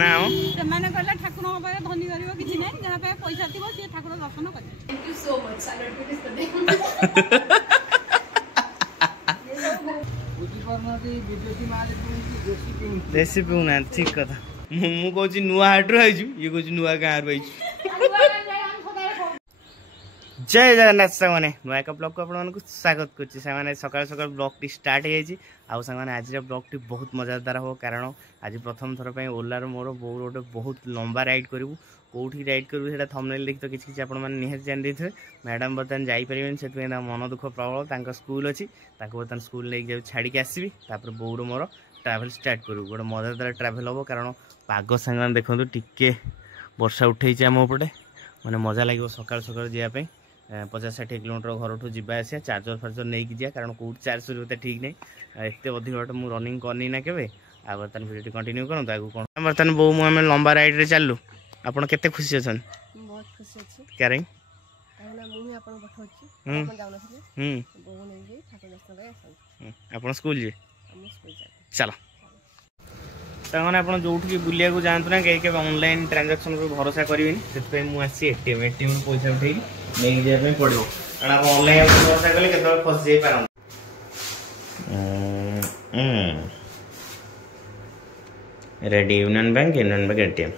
ना ସେମାନେ କହିଲେ ଠାକୁରଙ୍କ ପାଖରେ ଧନୀ ଗରିବ କିଛି ନାହିଁ ଯାହା ପାଖରେ ପଇସା ଥିବ ସିଏ ଠାକୁର ଦର୍ଶନ କରିବେ। Thank you so much salt finish କରି देसी पिउना ठीक कथा मु कहूँ नुआ हाट रु ये कहूँ नुआ गाँव रु जय जगन्नाथ साने नुआ एक ब्लॉग को आप स्वागत करुच्ची सकाल सकाल ब्लॉग टी स्टार्ट हो साने आज ब्लॉग टी बहुत मजादार हो कारण आज प्रथम थर पर ओलार मोर बो गोटे बहुत लंबा राइड करूँ कौटी राइड करूँ से थंबनेल देखी तो किसी निहाती जान देते मैडम बर्तमान जापरें से मन दुख प्रबल स्कूल अच्छी बर्तमान स्कूल लेके छाड़ी आसबि बोर मोर ट्रावेल स्टार्ट करूँ गोटे मजादार ट्रावेल हम कारण पाग सांग देखो टिके वर्षा उठे आम पटे मैंने मजा लगे सकाल सकाल जावाई 50-60 किलोमीटर घर ठू जावा आसा चार्जर फार्जर नहीं जा कारण कौट चार्ज कर ठीक नहीं एत अधिक बाट मुझे रनिंग करनी ना केवे आ बर्तमान भिडियो कंटिन्यू करूँ आगे कौन बर्तमान बो मुझे लंबा राइड रे चलू आपड़ केते खुशी अच्छा बहुत खुशी अच्छी क्या आप स्कूल जी चलो तमाने आप जो बुलिया जातु ना कहीं ऑनलाइन ट्रांजैक्शन को भरोसा करेंगे से मुझे एटीएम एटीएम पैसा उठे नहीं जाए पड़ो कारण आप ऑनलाइन भरोसा कले के फस जाई पार रेडी यूनियन बैंक एटीएम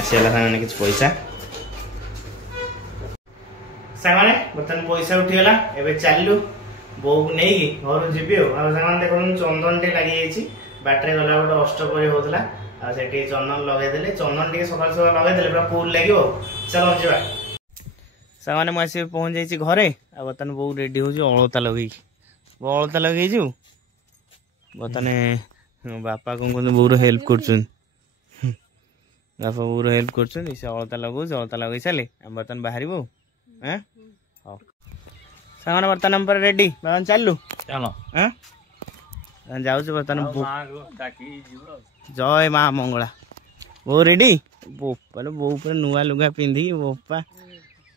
आसला सामने किसी पैसा सामने बर्तमान पैसा उठीगला एवं चलू बो को नहीं घर जी देख चंदन टे लगी बाटर गला गोटे अष्टपरी होता से चंदन लगेदे चंदन टे सकाल सकाल लगेदे पूरा कूल लगे चलो जा सामने मुझे पहुँच जाइए घरे आ बर्तमान बो रेडी हो अलता लगे बो अलता लगे बर्तमान बापा कौन कहते बोर हेल्प कर बापा बोर हेल्प कर अलता लगे सारे बर्तमान बाहर हाँ हाँ सामने बर्तमान पर रेडी बर्तमान चलू चलो हाँ जाऊँ बर्तमान जय माँ मंगला वो रेडी बोपा बो पूरा नुआ लुगा पिंधि बोपा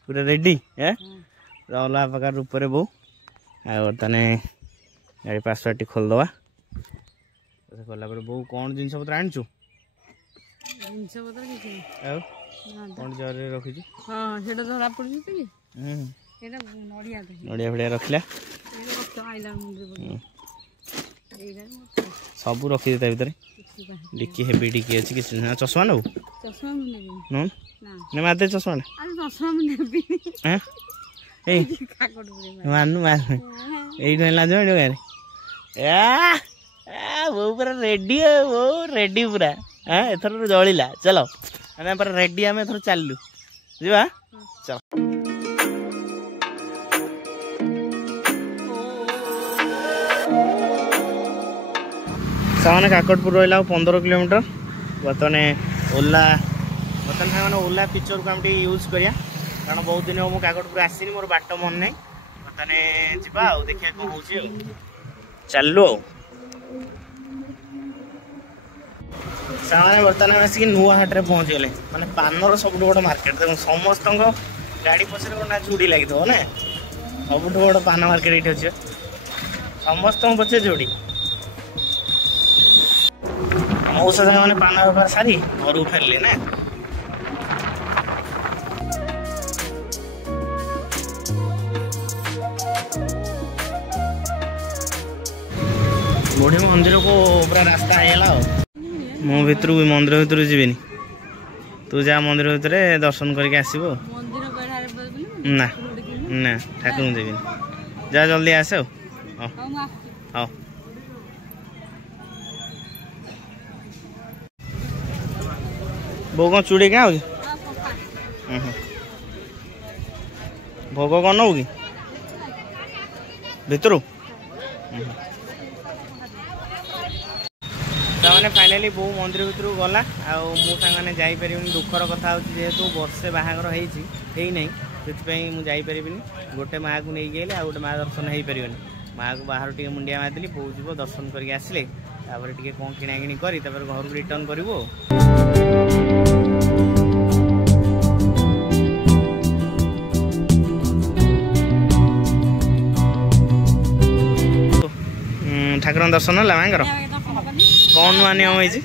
पूरा रेडी है रहा प्रकार रूप बो आ बर्तमान गाड़ी पासवर्ड खोलदवा खोला बो कौन जिन पत्र आनचु कौन जर रखी हाँ सेटा धरा पड़ी नड़िया फड़िया रखला सब रखी दे भर डिक्की हेवी डिक्की अच्छी किसी चश्मा नौ ना मारदे चश्मा मानु मार ये लाज गारे वो पूरा रेडी वो रेडी पूरा हाँ एथर जलिला चलो अरे पर रेडी आम एथर चलू जा चल सामने काकटपुर रहा 15 किलोमीटर बर्तमान ओला बर्तमान सामने ओला पिक्चर को हम यूज करिया कारण बहुत दिन हम काकटपुर आसनी मोर बाट मन नहीं बर्तमान जा देखिए कौन हो चलू सामने बर्तमान आसिक नुआ हाट रे पहुँच गले माने पानर सब बड़ मार्केट देख समस्त गाड़ी पछे ना झुड़ी लगी ना सब बड़ पान मार्केट ये अच्छे समस्त पछे झुड़ी मौसा मैंने पान बेपार सारी घर फेरले ना बुढ़ी मंदिर को पूरा रास्ता आईगला मो भर मंदिर भर जीवन तू जा मंदिर भितर दर्शन करके आसबो ना ना ठाकुर देवी जा जल्दी आस हाँ भोग चूड़ी क्या होगी भोग कौन नौ कि भितर ताने फाइनाली बो मंदिर भितर गला आने जापर दुखर कथा जेहेतु वर्षे बाहागर होई मुझे गोटे माँ को नहीं गए आ गोटे माँ दर्शन हो पारे माँ को बाहर टे मुंडिया मारदेली बो जीव दर्शन करके आसिले टे कौन किणाकिणी कर घर को रिटर्न कर ठाकुर दर्शन है मांगर कौन नुआ नियम होइछि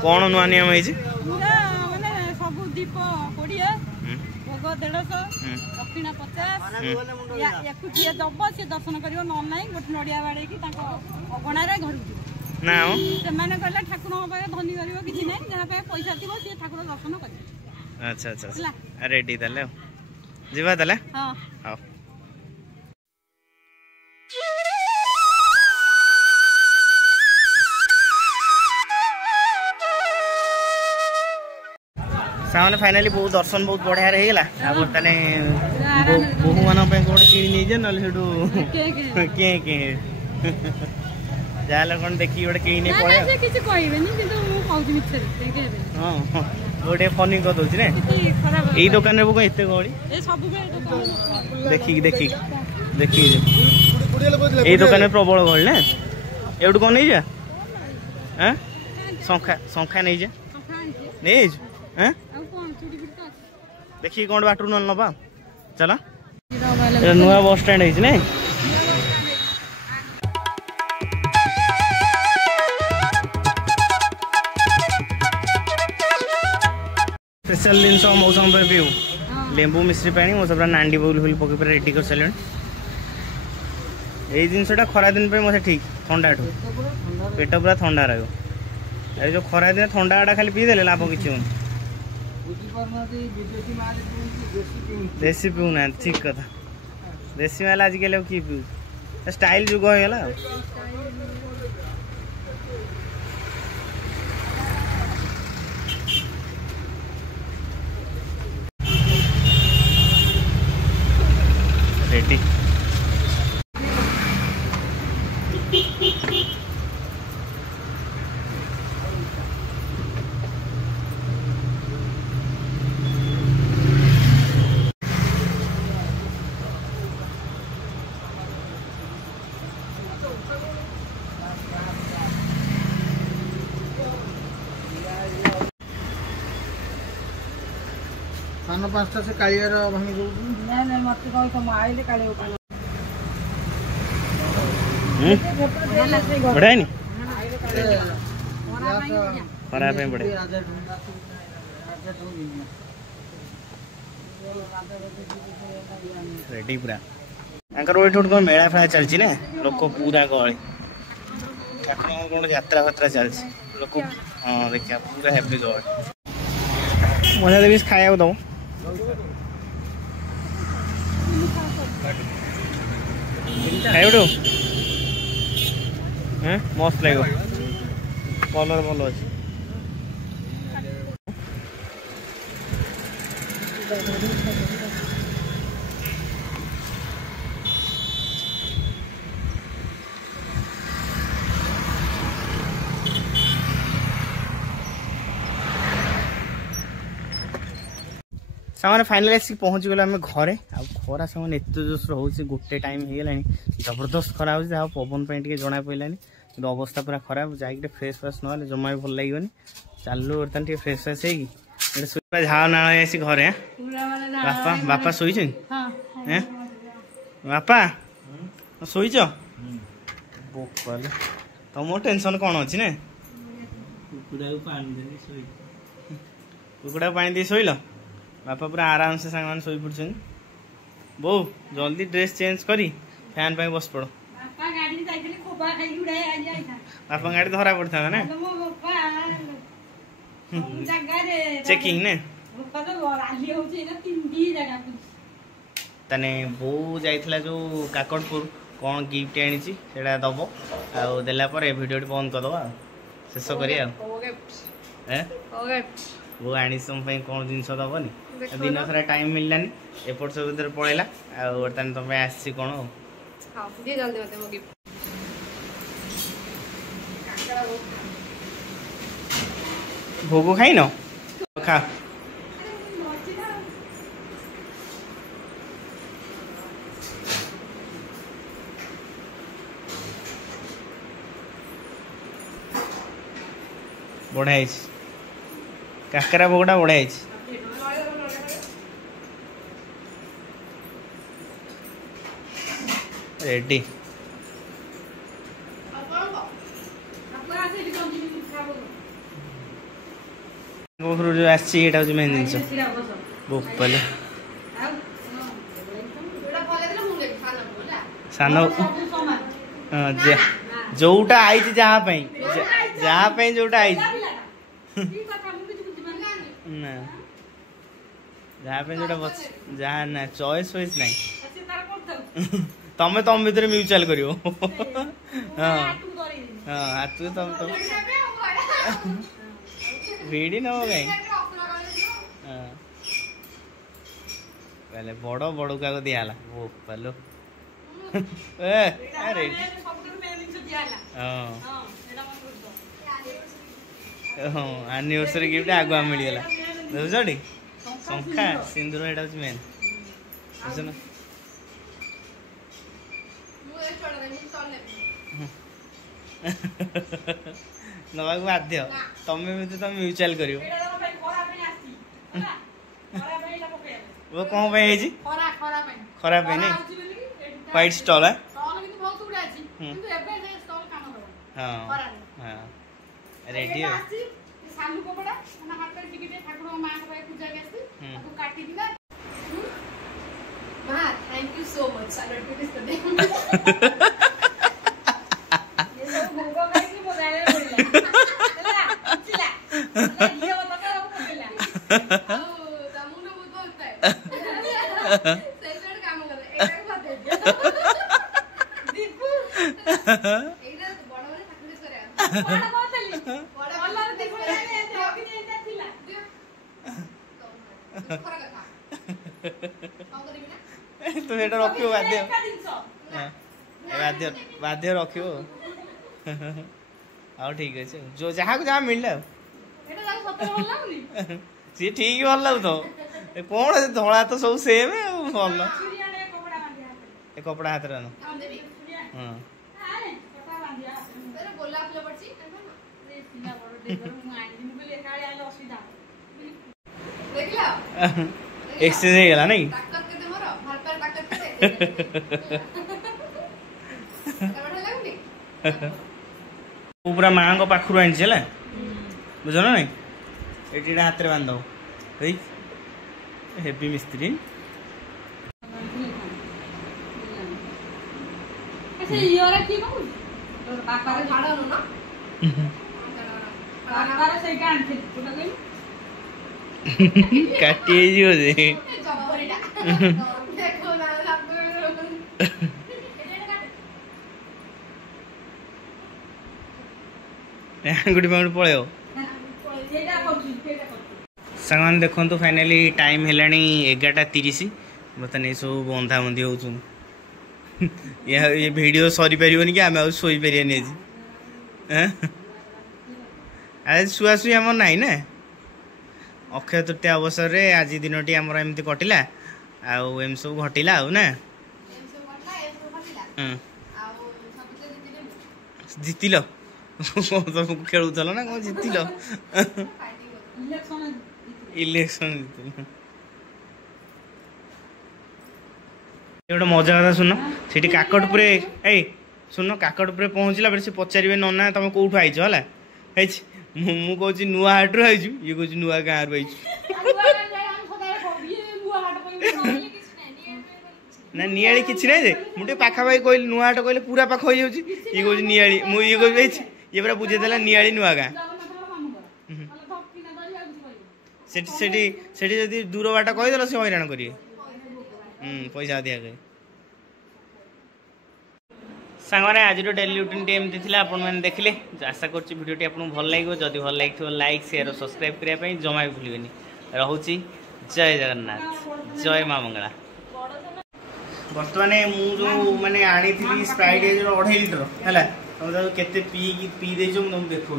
कौन नुआ नियम होइछि माने सब दीप 20 भोग 150 दक्षिणा 50 याकु जे दब से दर्शन करियो न नाही गोटे नडिया बाडे की ताको अगणा रे घर ना से माने कहले ठाकुर पाए धनी करियो किछि नाही जहा पे पैसा थिबो से ठाकुर दर्शन करियो अच्छा अच्छा रेडी तले जीवा तले हां हां सामने फाइनली बहुत दर्शन बहुत बढ़िया रही गला अब तने बहु मान पे कोड किनी नै जे नले हेडू के जाले कोन देखि ओडे किनी नै पळे ना किछि कहबेनी किंतु मु कहउछि मिछरे केबे हां ओडे फनी क दोछि ने एई दुकान रे बको एते गळी ए सब के दुकान देखि एई दुकान में प्रबल गळ ने एउड कोन नै जा हैं संख्या नै जा नै हैं देखिए कौन बाटू न नबा चला नुआ बस स्टैंड है ने स्पेशल दिन मौसम पे पीऊ लेंबू मिश्री पानी मो सब नांडी बउल फुल पके पर रेडी कर सारे यही जिनसा खरा दिन पे मत ठीक ठंडा ठू पेट पूरा ठंडा रहो जो खरा दिन ठंडा आड़ा खाली पीदे लाभ किसी हो देसी पीऊ ना ठीक कथा देसी माल आजिकल कि पीऊ स्टाइल जुग होगा रेडी सानो 5टा से कालियार भांगी दो ना ना मत कहि त म आइले काले उठा बढ़ाई नहीं खराब है बड़े रेडी पूरा अंकर ओइठ उठ मेला फेला चलछि ने लोक पूरा गळी ठाकुर कोन यात्रा यात्रा चलछि लोक हां देखिया पूरा हैप्पी गळी मजा देबी खाया दो खाइबो हैं मस्त लागो कलर भल अछि सामने फाइनल आसिक पहुँच गले आम घरे खरा सामने एत जोश रोचे गोटे टाइम हो गला जबरदस्त खरा हो पवन पे जना पड़ानी कि अवस्था पूरा खराब जाए फ्रेश फ्रेश ना जमा भी भल लगे चलू बर्तमान टे फ्रेश फ्रेश हो झाड़ नाल आसी घरे बापा बापा शोच बापा शोच तुम टेंशन कौन अच्छी ने कुकुड़ा पानी दे शोल बापा पूरा आराम से सांग मान सोई पड़छन बो जल्दी ड्रेस चेंज करी फैन पे बस पड़ो बापा गाड़ी जाइले खोबा खाई उड़ाई आ जाइथा बापा गाड़ी धरा पड़ता ना मो बापा जगह रे चेकिंग ने बापा तो राली होची ना 3 जगह तने बो जाइथला जो काकड़पुर कौन गिफ्ट आनी सेटा दबो आ देला पर वीडियो बंद कर दबा शेष करिया वो आनी तुम कौन जिनस दबनी दिन सारा टाइम मिललानी एपट सब भर पड़ेगा आर्तमान तुम आसी कौन भोग खाई न खा बढ़िया काकरा भोगटा बढ़िया रेडी जो आसी एटा हो मेन जिंस बोपल सान जोटा आई जहाँ जोटा आई ना जहाँ जोटा जहाँ ना चॉइस वाइज नहीं तमें तुम भीतर म्यूचुअल कर हाथ तुम भिड़ी न कहीं पहले बड़ बड़का को दिया वो पलो एनिवर्सरी गिफ्ट आगुआ मिलगला बुझी शंखा सिंदूर एटा मेन बुझ ना नवाक बाध्य तमें भी तो म्यूचुअल कर वो कौन पे है खराब है नहीं व्हाइट स्टॉल है हाँ हाँ रेडी है थैंक यू सो मच तो एटा रखियो बाध्य बाध्य बाध्य रखियो आ ठीक है जो जहाँ को जहाँ मिलला सी ठीक भल लगु तो कौन धड़ा तो सब सेम भल कपड़ा हाथ रे एक्सचेंज हो गला नहीं पूरा माँ को पाखु आनी बुझ ना नहीं ये हाथ में बांध हेवी मिस्त्री काटी गुड मॉर्निंग पलैब सामान देखो फाइनाली टाइम है 11:30 बर्तमान ये सब बंधा बंधी हो ये वीडियो सरी पार कि आम शोई पारे आज शुआशुई आम ना ना अक्षय तृतीया अवसर में आज दिन टी आम एमती कटिला आम सब घटिला ना जितिल सब खेलुल ना कौन जितिल इलेक्शन जितिल गोटे मजा कथा सुन से काकटपुर ए सुन काकटपुर पहुँचला बेले से पचारे नना तुम कौटू आईच है मुझे नुआ हाट आई ये कह नुआ गाँव आई ना नियाली किसी ना मुझे पाखापाखि कहली नुआ हाट कहले पूरा पाख हो जाऊँगी ये कह नियाली मुझे कह ये पूरा बुझेदेला नियाली नुआ गाँ से दूर बाट कहीदेल से हईराण करेंगे पैसा अधिका कहे सांगने आज डेली रूटीन एमती थी आपने देखले आशा कर भिडियोटी आपको भल लगे जदि भल लगे लाइक शेयर और सब्सक्राइब करने जमा भी भूलें रोची जय जगन्नाथ जय माँ मंगला बर्तमान मुझे मैंने आनी स्प्राइट 2.5 लिटर है तुम केते पी दे तुम देखो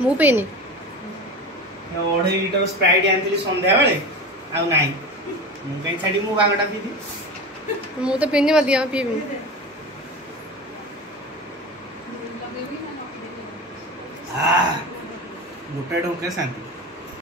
मु पेनी 2.5 लिटर स्प्राइट आनी संध्या बेले आउ ना मुझे छाड़ी मु बागटा पीदी मु तो पीनी मत दिया पीबी गोटे ढोके शांति